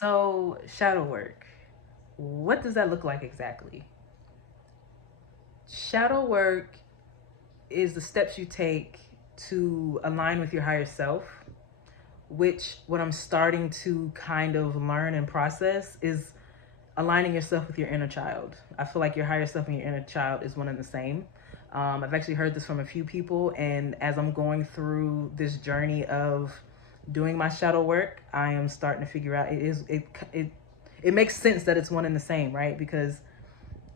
So, shadow work. What does that look like exactly? Shadow work is the steps you take to align with your higher self, which what I'm starting to kind of learn and process is aligning yourself with your inner child. I feel like your higher self and your inner child is one and the same. I've actually heard this from a few people, and as I'm going through this journey of doing my shadow work, I am starting to figure out it makes sense that it's one and the same, right? Because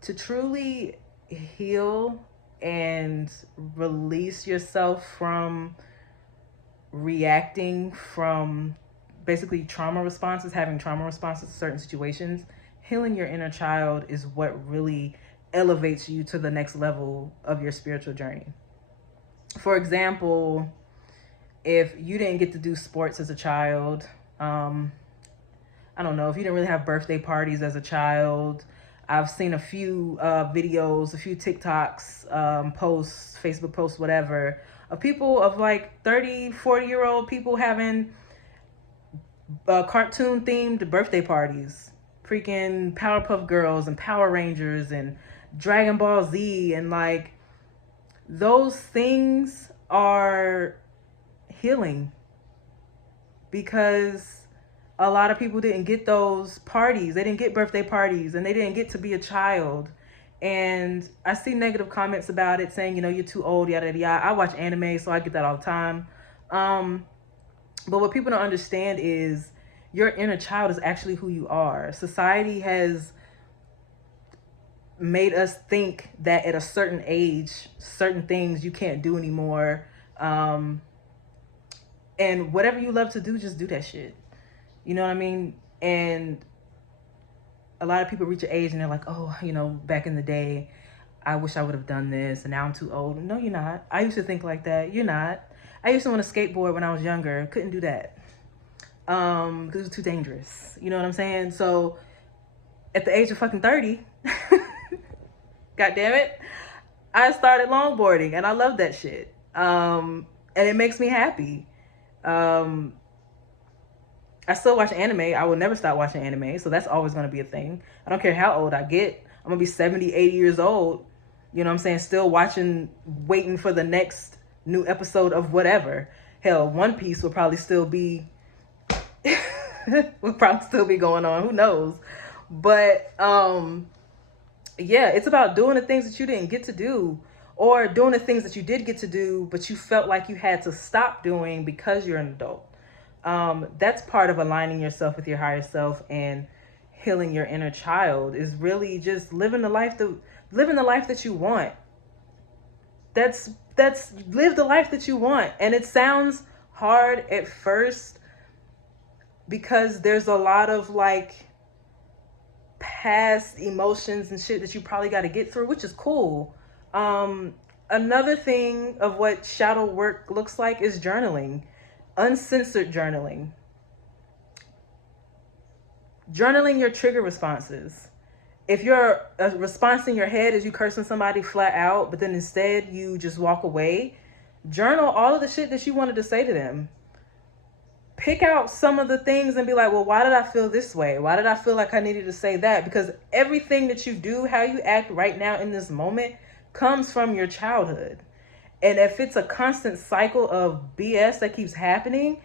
to truly heal and release yourself from reacting from basically trauma responses, having trauma responses to certain situations, healing your inner child is what really elevates you to the next level of your spiritual journey. For example, if you didn't get to do sports as a child, um, I don't know, if you didn't really have birthday parties as a child, I've seen a few videos, a few TikToks, posts, Facebook posts, whatever, of people of like 30, 40-year-old people having cartoon themed birthday parties. Freaking Powerpuff Girls and Power Rangers and Dragon Ball Z. And like, those things are healing because a lot of people didn't get those parties. They didn't get birthday parties and they didn't get to be a child. And I see negative comments about it saying, you're too old, yada, yada, yada. I watch anime, so I get that all the time. But what people don't understand is your inner child is actually who you are. Society has made us think that at a certain age, certain things you can't do anymore. And whatever you love to do, just do that shit. You know what I mean? And a lot of people reach an age and they're like, oh, back in the day, I wish I would have done this and now I'm too old. No, you're not. I used to think like that. You're not. I used to want to skateboard when I was younger. Couldn't do that. Because it was too dangerous. You know what I'm saying? So at the age of fucking 30, God damn it, I started longboarding and I love that shit. And it makes me happy. Um, I still watch anime. I will never stop watching anime. So that's always going to be a thing. I don't care how old I get. I'm going to be 70, 80 years old. You know what I'm saying? Still watching, waiting for the next new episode of whatever. Hell, One Piece will probably still be will probably still be going on. Who knows? But yeah, it's about doing the things that you didn't get to do, or doing the things that you did get to do, but you felt like you had to stop doing because you're an adult. That's part of aligning yourself with your higher self and healing your inner child, is really just living the life that you want. That's live the life that you want. And it sounds hard at first because there's a lot of like past emotions and shit that you probably got to get through, which is cool. Another thing of what shadow work looks like is journaling, uncensored journaling. Journaling your trigger responses. If your response in your head is you cursing somebody flat out, but then instead you just walk away, journal all of the shit that you wanted to say to them. Pick out some of the things and be like, well, why did I feel this way? Why did I feel like I needed to say that? Because everything that you do, how you act right now in this moment, comes from your childhood. And if it's a constant cycle of BS that keeps happening,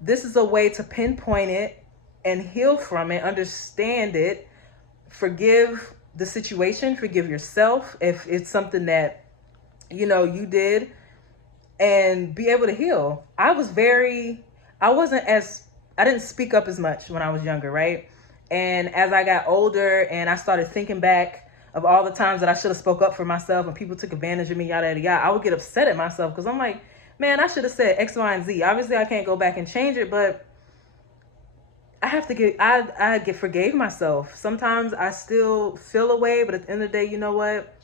this is a way to pinpoint it and heal from it, understand it, forgive the situation, forgive yourself if it's something that, you did, and be able to heal. I didn't speak up as much when I was younger, right? And as I got older and I started thinking back of all the times that I should have spoke up for myself and people took advantage of me, yada, yada, yada, I would get upset at myself because I'm like, man, I should have said X, Y, and Z. Obviously, I can't go back and change it, but I get forgave myself. Sometimes I still feel a way, but at the end of the day, you know what?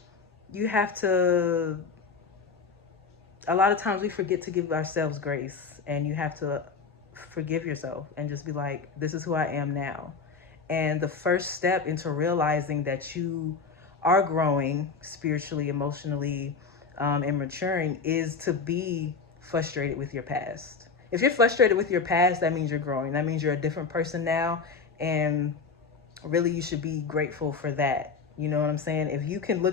You have to, a lot of times we forget to give ourselves grace, and you have to forgive yourself and just be like, this is who I am now. And the first step into realizing that you are growing spiritually, emotionally, and maturing is to be frustrated with your past. If you're frustrated with your past, that means you're growing. That means you're a different person now, And really, you should be grateful for that. You know what I'm saying? If you can look